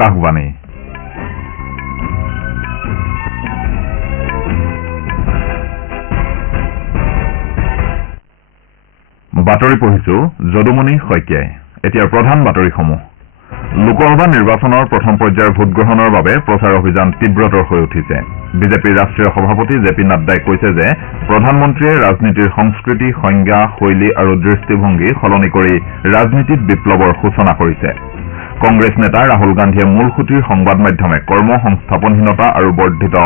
আকাশবাণী বাতৰি পঢ়িছো যদুমণি শইকীয়াই। এতিয়া প্ৰধান বাতৰিসমূহ। লোকসভা নিৰ্বাচনৰ প্ৰথম পৰ্যায়ৰ ভোটগ্ৰহণৰ বাবে প্ৰচাৰ অভিযান তীব্ৰতৰ হৈ উঠিছে। বিজেপিৰ ৰাষ্ট্ৰীয় সভাপতি জে পি নাড্ডাই কৈছে যে প্ৰধানমন্ত্ৰীয়ে ৰাজনীতিৰ সংস্কৃতি, সংজ্ঞা, শৈলী আৰু দৃষ্টিভংগী সলনি কৰি ৰাজনীতিত বিপ্লৱৰ সূচনা কৰিছে। কংগ্ৰেছ নেতা ৰাহুল গান্ধীয়ে মূলসুঁতিৰ সংবাদ মাধ্যমে কৰ্ম সংস্থাপনহীনতা আৰু বৰ্ধিত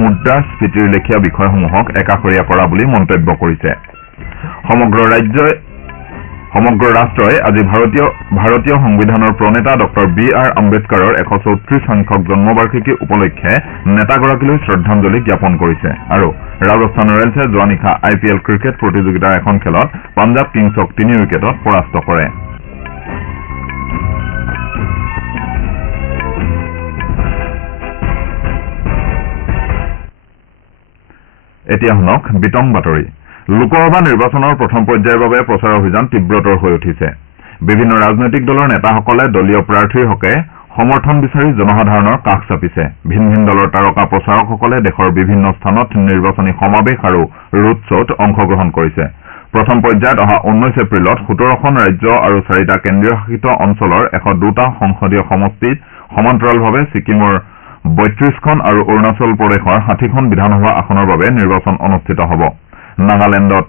মুদ্ৰাস্ফীতিৰ লেখীয়া বিষয়সমূহক একাষৰীয়া কৰা বুলি মন্তব্য কৰিছে। সমগ্ৰ ৰাষ্ট্ৰই আজি ভাৰতীয় সংবিধানৰ প্ৰণেতা ডঃ বি আৰ আম্বেদকাৰৰ 134 সংখ্যক জন্মবাৰ্ষিকী উপলক্ষে নেতাগৰাকীলৈ শ্ৰদ্ধাঞ্জলি জ্ঞাপন কৰিছে আৰু ৰাজস্থান ৰয়েলছে যোৱা নিশা IPL ক্ৰিকেট প্ৰতিযোগিতাৰ এখন খেলত পাঞ্জাৱ কিংছক 3 উইকেটত পৰাস্ত কৰে। এতিয়া শুনক বিতং বাতৰি। লোকসভা নিৰ্বাচনৰ প্ৰথম পৰ্যায়ৰ বাবে প্ৰচাৰ অভিযান তীব্ৰতৰ হৈ উঠিছে। বিভিন্ন ৰাজনৈতিক দলৰ নেতাসকলে দলীয় প্ৰাৰ্থীৰ হকে সমৰ্থন বিচাৰি জনসাধাৰণৰ কাষ চাপিছে। ভিন ভিন দলৰ তাৰকা প্ৰচাৰকসকলে দেশৰ বিভিন্ন স্থানত নিৰ্বাচনী সমাৱেশ আৰু ৰোড শ্বত অংশগ্ৰহণ কৰিছে। প্ৰথম পৰ্যায়ত অহা 19 এপ্ৰিলত 17খন ৰাজ্য আৰু 4টা কেন্দ্ৰীয় শাসিত অঞ্চলৰ 102টা সংসদীয় সমষ্টিত সমান্তৰালভাৱে ছিকিমৰ 32খন আৰু অৰুণাচল প্ৰদেশৰ 60খন বিধানসভা আসনৰ বাবে নিৰ্বাচন অনুষ্ঠিত হ'ব। নাগালেণ্ডত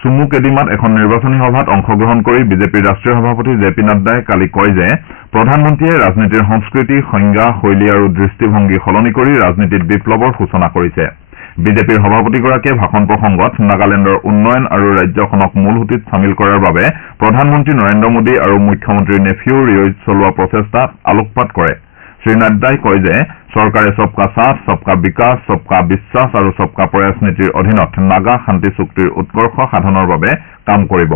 চুমুকেডিমাত এখন নিৰ্বাচনী সভাত অংশগ্ৰহণ কৰি বিজেপিৰ ৰাষ্ট্ৰীয় সভাপতি জে পি নাড্ডাই কালি কয় যে প্ৰধানমন্ত্ৰীয়ে ৰাজনীতিৰ সংস্কৃতি, সংজ্ঞা, শৈলী আৰু দৃষ্টিভংগী সলনি কৰি ৰাজনীতিত বিপ্লৱৰ সূচনা কৰিছে। বিজেপিৰ সভাপতিগৰাকীয়ে ভাষণ প্ৰসংগত নাগালেণ্ডৰ উন্নয়ন আৰু ৰাজ্যখনক মূলসুঁতিত চামিল কৰাৰ বাবে প্ৰধানমন্ত্ৰী নৰেন্দ্ৰ মোদী আৰু মুখ্যমন্ত্ৰী নেফিউ ৰিঅ'ই চলোৱা প্ৰচেষ্টাত আলোকপাত কৰে। শ্ৰীনাড্ডাই কয় যে চৰকাৰে সবকা সাথ, সবকা বিকাশ, সবকা বিশ্বাস আৰু সবকা প্ৰয়াস নীতিৰ অধীনত নাগা শান্তি চুক্তিৰ উৎকৰ্ষ সাধনৰ বাবে কাম কৰিব।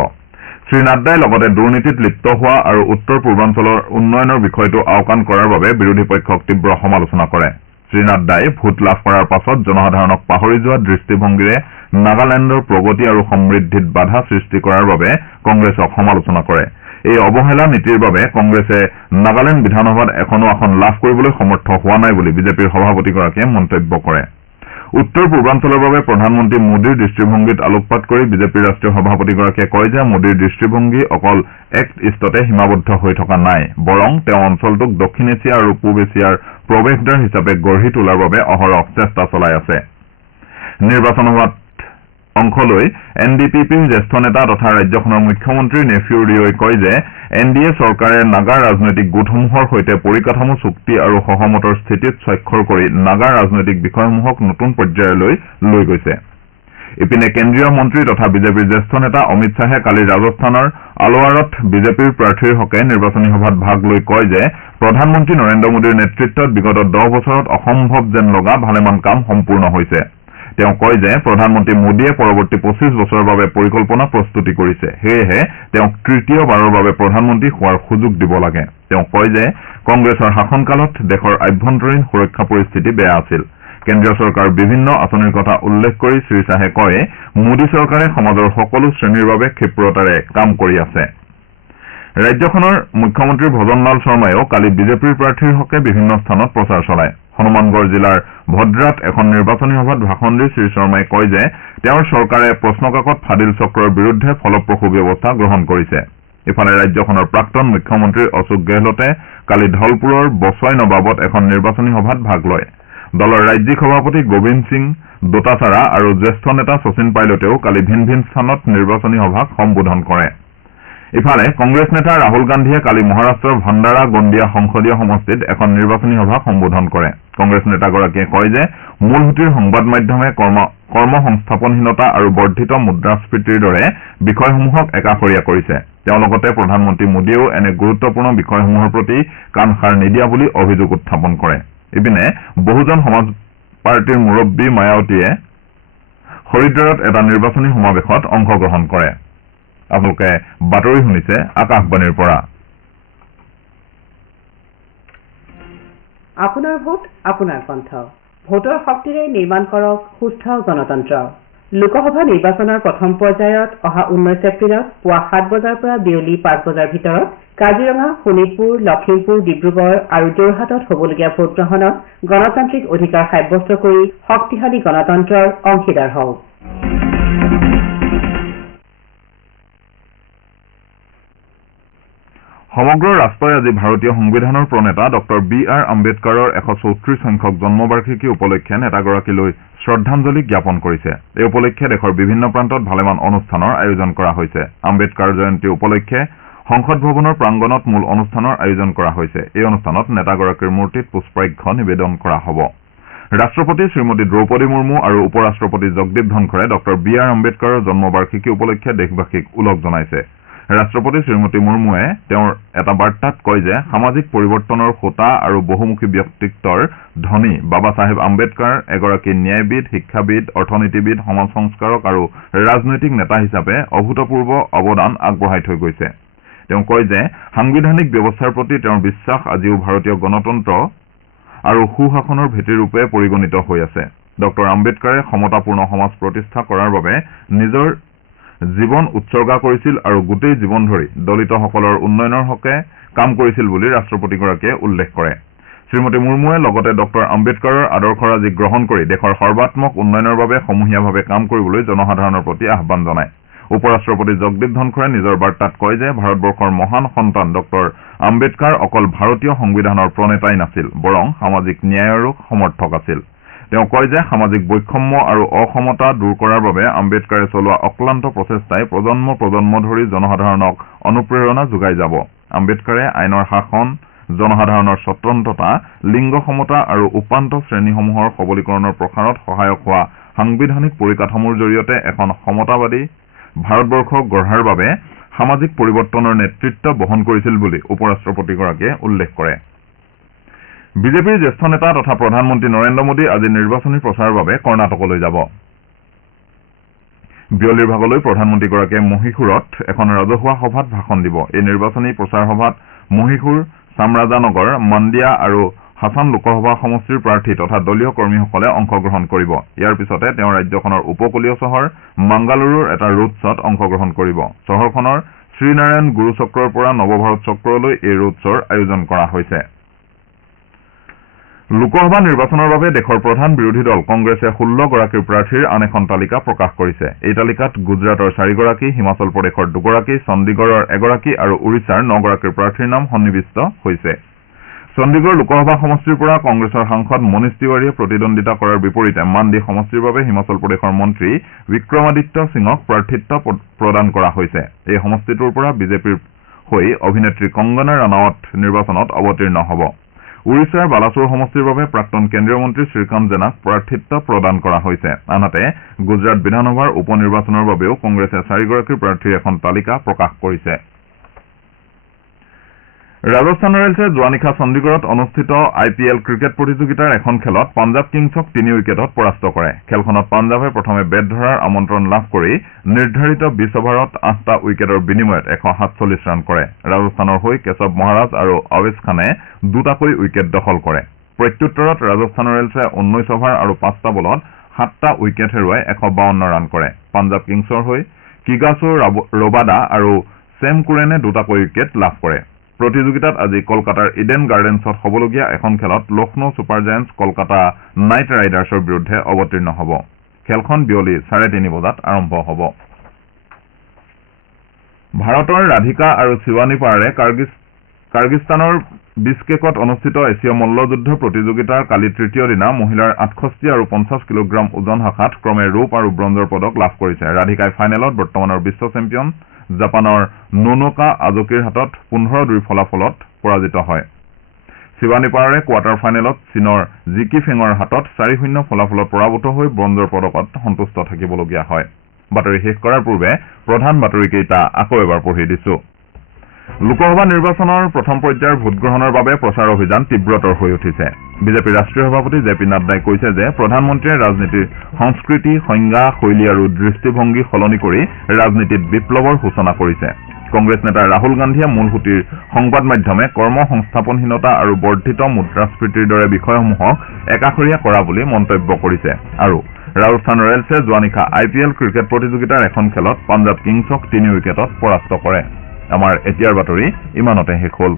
শ্ৰীনাড্ডাই লগতে দুৰ্নীতিত লিপ্ত হোৱা আৰু উত্তৰ পূৰ্বাঞ্চলৰ উন্নয়নৰ বিষয়টো আওকাণ কৰাৰ বাবে বিৰোধী পক্ষক তীব্ৰ সমালোচনা কৰে। শ্ৰীনাড্ডাই ভোট লাভ কৰাৰ পাছত জনসাধাৰণক পাহৰি যোৱা দৃষ্টিভংগীৰে নাগালেণ্ডৰ প্ৰগতি আৰু সমৃদ্ধিত বাধা সৃষ্টি কৰাৰ বাবে কংগ্ৰেছক সমালোচনা কৰে। এই অৱহেলা নীতিৰ বাবে কংগ্ৰেছে নাগালেণ্ড বিধানসভাত এখনো আসন লাভ কৰিবলৈ সমৰ্থ হোৱা নাই বুলি বিজেপিৰ সভাপতিগৰাকীয়ে মন্তব্য কৰে। উত্তৰ পূৰ্বাঞ্চলৰ বাবে প্ৰধানমন্ত্ৰী মোদীৰ দৃষ্টিভংগীত আলোকপাত কৰি বিজেপিৰ ৰাষ্ট্ৰীয় সভাপতিগৰাকীয়ে কয় যে মোদীৰ দৃষ্টিভংগী অকল এক্ট ইষ্টতে সীমাবদ্ধ হৈ থকা নাই, বৰং তেওঁ অঞ্চলটোক দক্ষিণ এছিয়া আৰু পূব এছিয়াৰ প্ৰৱেশদ্বাৰ হিচাপে গঢ়ি তোলাৰ বাবে অহৰহ চেষ্টা চলাই আছে। নিৰ্বাচন সভাত অংশ লৈ NDPPৰ জ্যেষ্ঠ নেতা তথা ৰাজ্যখনৰ মুখ্যমন্ত্ৰী নেফিউ ৰিঅ'ই কয় যে NDA চৰকাৰে নাগা ৰাজনৈতিক গোটসমূহৰ সৈতে পৰিকাঠামো চুক্তি আৰু সহমতৰ স্থিতিত স্বাক্ষৰ কৰি নাগা ৰাজনৈতিক বিষয়সমূহক নতুন পৰ্যায়লৈ লৈ গৈছে। ইপিনে কেন্দ্ৰীয় মন্ত্ৰী তথা বিজেপিৰ জ্যেষ্ঠ নেতা অমিত শ্বাহে কালি ৰাজস্থানৰ আলোৱাৰত বিজেপিৰ প্ৰাৰ্থীৰ হকে নিৰ্বাচনী সভাত ভাগ লৈ কয় যে প্ৰধানমন্ত্ৰী নৰেন্দ্ৰ মোদীৰ নেতৃত্বত বিগত 10 বছৰত অসম্ভৱ যেন লগা ভালেমান কাম সম্পূৰ্ণ হৈছে। তেওঁ কয় যে প্ৰধানমন্ত্ৰী মোদীয়ে পৰৱৰ্তী 25 বছৰৰ বাবে পৰিকল্পনা প্ৰস্তুতি কৰিছে, সেয়েহে তেওঁক তৃতীয়বাৰৰ বাবে প্ৰধানমন্ত্ৰী হোৱাৰ সুযোগ দিব লাগে। তেওঁ কয় যে কংগ্ৰেছৰ শাসনকালত দেশৰ আভ্যন্তৰীণ সুৰক্ষা পৰিস্থিতি বেয়া আছিল। কেন্দ্ৰীয় চৰকাৰৰ বিভিন্ন আঁচনিৰ কথা উল্লেখ কৰি শ্ৰীশ্বাহে কয় মোদী চৰকাৰে সমাজৰ সকলো শ্ৰেণীৰ বাবে ক্ষিপ্ৰতাৰে কাম কৰি আছে। ৰাজ্যখনৰ মুখ্যমন্ত্ৰী ভজনলাল শৰ্মাইও কালি বিজেপিৰ প্ৰাৰ্থীৰ হকে বিভিন্ন স্থানত প্ৰচাৰ চলায়। হনুমানগড় জিলাৰ ভদ্ৰাত এখন নিৰ্বাচনী সভাত ভাষণ দি শ্ৰীশৰ্মাই কয় যে তেওঁৰ চৰকাৰে প্ৰশ্নকাকত ফাদিল চক্ৰৰ বিৰুদ্ধে ফলপ্ৰসূ ব্যৱস্থা গ্ৰহণ কৰিছে। ইফালে ৰাজ্যখনৰ প্ৰাক্তন মুখ্যমন্ত্ৰী অশোক গেহলটে কালি ধলপুৰৰ বছাই নবাবত এখন নিৰ্বাচনী সভাত ভাগ লয়। দলৰ ৰাজ্যিক সভাপতি গোবিন্দ সিং দোতাচাৰা আৰু জ্যেষ্ঠ নেতা শচীন পাইলটেও কালি ভিন ভিন স্থানত নিৰ্বাচনী সভাক সম্বোধন কৰে। ইফালে কংগ্ৰেছ নেতা ৰাহুল গান্ধীয়ে কালি মহাৰাষ্ট্ৰৰ ভাণ্ডাৰা গণ্ডিয়া সংসদীয় সমষ্টিত এখন নিৰ্বাচনী সভাক সম্বোধন কৰে। কংগ্ৰেছ নেতাগৰাকীয়ে কয় যে মূলসুঁতিৰ সংবাদ মাধ্যমে কৰ্ম সংস্থাপনহীনতা আৰু বৰ্ধিত মুদ্ৰাস্ফীতিৰ দৰে বিষয়সমূহক একাষৰীয়া কৰিছে। তেওঁ লগতে প্ৰধানমন্ত্ৰী মোদীয়েও এনে গুৰুত্বপূৰ্ণ বিষয়সমূহৰ প্ৰতি কাণসাৰ নিদিয়া বুলি অভিযোগ উত্থাপন কৰে। ইপিনে বহুজন সমাজ পাৰ্টীৰ মুৰব্বী মায়াৱতীয়ে হৰিদ্বাৰত এটা নিৰ্বাচনী সমাৱেশত অংশগ্ৰহণ কৰে। আপোনালোকে বাতৰি শুনিছে আকাশবাণীৰ পৰা। আপোনাৰ ভোট আপোনাৰ কণ্ঠ। ভোটৰ শক্তিৰে নিৰ্মাণ কৰক সুস্থ গণতন্ত্ৰ। লোকসভা নিৰ্বাচনৰ প্ৰথম পৰ্যায়ত অহা 19 এপ্ৰিলত পুৱা 7 বজাৰ পৰা বিয়লি 5 বজাৰ ভিতৰত কাজিৰঙা, শোণিতপুৰ, লখিমপুৰ, ডিব্ৰুগড় আৰু যোৰহাটত হ'বলগীয়া ভোটগ্ৰহণত গণতান্ত্ৰিক অধিকাৰ সাব্যস্ত কৰি শক্তিশালী গণতন্ত্ৰৰ অংশীদাৰ হওক। সমগ্ৰ ৰাষ্ট্ৰই আজি ভাৰতীয় সংবিধানৰ প্ৰণেতা ডঃ বি.আৰ. আম্বেদকাৰৰ 134 সংখ্যক জন্মবাৰ্ষিকী উপলক্ষে নেতাগৰাকীলৈ শ্ৰদ্ধাঞ্জলি জ্ঞাপন কৰিছে। এই উপলক্ষে দেশৰ বিভিন্ন প্ৰান্তত ভালেমান অনুষ্ঠানৰ আয়োজন কৰা হৈছে। আম্বেদকাৰ জয়ন্তী উপলক্ষে সংসদ ভৱনৰ প্ৰাংগণত মূল অনুষ্ঠানৰ আয়োজন কৰা হৈছে। এই অনুষ্ঠানত নেতাগৰাকীৰ মূৰ্তিত পুষ্পাৰ্ঘ্য নিবেদন কৰা হ'ব। ৰাষ্ট্ৰপতি শ্ৰীমতী দ্ৰৌপদী মুৰ্মু আৰু উপ ৰাষ্ট্ৰপতি জগদীপ ধনখৰে ডঃ বি.আৰ. আম্বেদকাৰৰ জন্মবাৰ্ষিকী উপলক্ষে দেশবাসীক ওলগ জনাইছে। ৰাষ্ট্ৰপতি শ্ৰীমতী মুৰ্মুৱে তেওঁৰ এটা বাৰ্তাত কয় যে সামাজিক পৰিৱৰ্তনৰ হোতা আৰু বহুমুখী ব্যক্তিত্বৰ ধনী বাবা চাহেব আম্বেদকাৰ এগৰাকী ন্যায়বিদ, শিক্ষাবিদ, অৰ্থনীতিবিদ, সমাজ সংস্কাৰক আৰু ৰাজনৈতিক নেতা হিচাপে অভূতপূৰ্ব অৱদান আগবঢ়াই থৈ গৈছে। তেওঁ কয় যে সাংবিধানিক ব্যৱস্থাৰ প্ৰতি তেওঁৰ বিশ্বাস আজিও ভাৰতীয় গণতন্ত্ৰ আৰু সুশাসনৰ ভেটিৰূপে পৰিগণিত হৈ আছে। ডঃ আম্বেদকাৰে সমতাপূৰ্ণ সমাজ প্ৰতিষ্ঠা কৰাৰ বাবে নিজৰ জীৱন উৎসৰ্গা কৰিছিল আৰু গোটেই জীৱন ধৰি দলিতসকলৰ উন্নয়নৰ হকে কাম কৰিছিল বুলি ৰাষ্ট্ৰপতিগৰাকীয়ে উল্লেখ কৰে। শ্ৰীমতী মুৰ্মুৱে লগতে ডঃ আম্বেদকাৰৰ আদৰ্শৰাজি গ্ৰহণ কৰি দেশৰ সৰ্বাত্মক উন্নয়নৰ বাবে সমূহীয়াভাৱে কাম কৰিবলৈ জনসাধাৰণৰ প্ৰতি আহ্বান জনায়। উপ ৰাষ্ট্ৰপতি জগদীপ ধনখৰে নিজৰ বাৰ্তাত কয় যে ভাৰতবৰ্ষৰ মহান সন্তান ডঃ আম্বেদকাৰ অকল ভাৰতীয় সংবিধানৰ প্ৰণেতাই নাছিল, বৰং সামাজিক ন্যায়ৰো সমৰ্থক আছিল। তেওঁ কয় যে সামাজিক বৈষম্য আৰু অসমতা দূৰ কৰাৰ বাবে আম্বেদকাৰে চলোৱা অক্লান্ত প্ৰচেষ্টাই প্ৰজন্ম ধৰি জনসাধাৰণক অনুপ্ৰেৰণা যোগাই যাব। আম্বেদকাৰে আইনৰ শাসন, জনসাধাৰণৰ স্বতন্ত্ৰতা, লিংগ সমতা আৰু উপান্ত শ্ৰেণীসমূহৰ সবলীকৰণৰ প্ৰসাৰত সহায়ক হোৱা সাংবিধানিক পৰিকাঠামোৰ জৰিয়তে এখন সমতাবাদী ভাৰতবৰ্ষক গঢ়াৰ বাবে সামাজিক পৰিৱৰ্তনৰ নেতৃত্ব বহন কৰিছিল বুলি উপ ৰাষ্ট্ৰপতিগৰাকীয়ে উল্লেখ কৰে। বিজেপিৰ জ্যেষ্ঠ নেতা তথা প্ৰধানমন্ত্ৰী নৰেন্দ্ৰ মোদী আজি নিৰ্বাচনী প্ৰচাৰৰ বাবে কৰ্ণাটকলৈ যাব। বিয়লিৰ ভাগলৈ প্ৰধানমন্ত্ৰীগৰাকীয়ে মহীশূৰত এখন ৰাজহুৱা সভাত ভাষণ দিব। এই নিৰ্বাচনী প্ৰচাৰ সভাত মহীশূৰ, চামৰাজানগৰ, মাণ্ডিয়া আৰু হাছান লোকসভা সমষ্টিৰ প্ৰাৰ্থী তথা দলীয় কৰ্মীসকলে অংশগ্ৰহণ কৰিব। ইয়াৰ পিছতে তেওঁ ৰাজ্যখনৰ উপকূলীয় চহৰ মাংগালুৰুৰ এটা ৰোড শ্বত অংশগ্ৰহণ কৰিব। চহৰখনৰ শ্ৰীনাৰায়ণ গুৰু চক্ৰৰ পৰা নৱভাৰত চক্ৰলৈ এই ৰোড শ্বৰ আয়োজন কৰা হৈছে। লোকসভা নিৰ্বাচনৰ বাবে দেশৰ প্ৰধান বিৰোধী দল কংগ্ৰেছে 16 গৰাকীৰ প্ৰাৰ্থীৰ আন এখন তালিকা প্ৰকাশ কৰিছে। এই তালিকাত গুজৰাটৰ 4 গৰাকী, হিমাচল প্ৰদেশৰ 2 গৰাকী, চণ্ডীগড়ৰ 1 গৰাকী আৰু ওড়িশাৰ 9 গৰাকীৰ প্ৰাৰ্থীৰ নাম সন্নিৱিষ্ট হৈছে। চণ্ডীগড় লোকসভা সমষ্টিৰ পৰা কংগ্ৰেছৰ সাংসদ মনীষ তিৱাৰীয়ে প্ৰতিদ্বন্দ্বিতা কৰাৰ বিপৰীতে মাণ্ডি সমষ্টিৰ বাবে হিমাচল প্ৰদেশৰ মন্ত্ৰী বিক্ৰমাদিত্য সিঙক প্ৰাৰ্থিত্ব প্ৰদান কৰা হৈছে। এই সমষ্টিটোৰ পৰা বিজেপিৰ হৈ অভিনেত্ৰী কংগনা ৰাণাৱত নিৰ্বাচনত অৱতীৰ্ণ হ'ব। ওড়িশাৰ বালাচোৰ সমষ্টিৰ বাবে প্ৰাক্তন কেন্দ্ৰীয় মন্ত্ৰী শ্ৰীকান্ত জেনাক প্ৰাৰ্থিত্ব প্ৰদান কৰা হৈছে। আনহাতে গুজৰাট বিধানসভাৰ উপ নিৰ্বাচনৰ বাবেও কংগ্ৰেছে 4 গৰাকী প্ৰাৰ্থীৰ এখন তালিকা প্ৰকাশ কৰিছে। ৰাজস্থান ৰয়েলছে যোৱা নিশা চণ্ডীগড়ত অনুষ্ঠিত IPL ক্ৰিকেট প্ৰতিযোগিতাৰ এখন খেলত পাঞ্জাৱ কিংছক 3 উইকেটত পৰাস্ত কৰে। খেলখনত পাঞ্জাৱে প্ৰথমে বেট ধৰাৰ আমন্ত্ৰণ লাভ কৰি নিৰ্ধাৰিত 20 অভাৰত 8টা উইকেটৰ বিনিময়ত 147 ৰান কৰে। ৰাজস্থানৰ হৈ কেশৱ মহাৰাজ আৰু আৱেশ খানে 2টাকৈ উইকেট দখল কৰে। প্ৰত্যুত্তৰত ৰাজস্থান ৰয়েলছে 19 অভাৰ আৰু 5টা বলত 7টা উইকেট হেৰুৱাই 152 ৰান কৰে। পাঞ্জাৱ কিংছৰ হৈ কিগাছো ৰবাডা আৰু ছেম কুৰেনে 2টাকৈ উইকেট লাভ কৰে। প্ৰতিযোগিতাত আজি কলকাতাৰ ইডেন গাৰ্ডেন্সত হ'বলগীয়া এখন খেলত লক্ষ্ণৌ ছুপাৰ জায়াণ্টছ কলকাতা নাইট ৰাইডাৰ্ছৰ বিৰুদ্ধে অৱতীৰ্ণ হ'ব। খেলখন বিয়লি 3:30 বজাত আৰম্ভ হ'ব। ভাৰতৰ ৰাধিকা আৰু শিৱানী পাৱাৰে কাৰ্গিস্তানৰ বিছকেকত অনুষ্ঠিত এছিয় মল্লযুদ্ধ প্ৰতিযোগিতাৰ কালি তৃতীয় দিনা মহিলাৰ 68 আৰু 50 কিলোগ্ৰাম ওজন শাখাত ক্ৰমে ৰূপ আৰু ব্ৰঞ্জৰ পদক লাভ কৰিছে। ৰাধিকাই ফাইনেলত বৰ্তমানৰ বিশ্ব চেম্পিয়ন জাপানৰ নোনোকা আজোকিৰ হাতত 15-2 ফলাফলত পৰাজিত হয়। শিৱানী পাৱাৰে কোৱাৰ্টাৰ ফাইনেলত চীনৰ জিকি ফেঙৰ হাতত 4-0 ফলাফলত পৰাভূত হৈ ব্ৰঞ্জৰ পদকত সন্তুষ্ট থাকিবলগীয়া হয়। বাতৰি শেষ কৰাৰ পূৰ্বে প্ৰধান বাতৰিকেইটা আকৌ এবাৰ পঢ়ি দিছো। লোকসভা নিৰ্বাচনৰ প্ৰথম পৰ্যায়ৰ ভোটগ্ৰহণৰ বাবে প্ৰচাৰ অভিযান তীব্ৰতৰ হৈ উঠিছে। বিজেপিৰ ৰাষ্ট্ৰীয় সভাপতি জে.পি. নাড্ডাই কৈছে যে প্ৰধানমন্ত্ৰীয়ে ৰাজনীতিৰ সংস্কৃতি, সংজ্ঞা, শৈলী আৰু দৃষ্টিভংগী সলনি কৰি ৰাজনীতিত বিপ্লৱৰ সূচনা কৰিছে। কংগ্ৰেছ নেতা ৰাহুল গান্ধীয়ে মূলসুঁতিৰ সংবাদ মাধ্যমে কৰ্ম সংস্থাপনহীনতা আৰু বৰ্ধিত মুদ্ৰাস্ফীতিৰ দৰে বিষয়সমূহক একাষৰীয়া কৰা বুলি মন্তব্য কৰিছে আৰু ৰাজস্থান ৰয়েলছে যোৱা নিশা IPL ক্ৰিকেট প্ৰতিযোগিতাৰ এখন খেলত পাঞ্জাৱ কিংছক 3 উইকেটত পৰাস্ত কৰে। আমাৰ এতিয়াৰ বাতৰি ইমানতে শেষ হ'ল।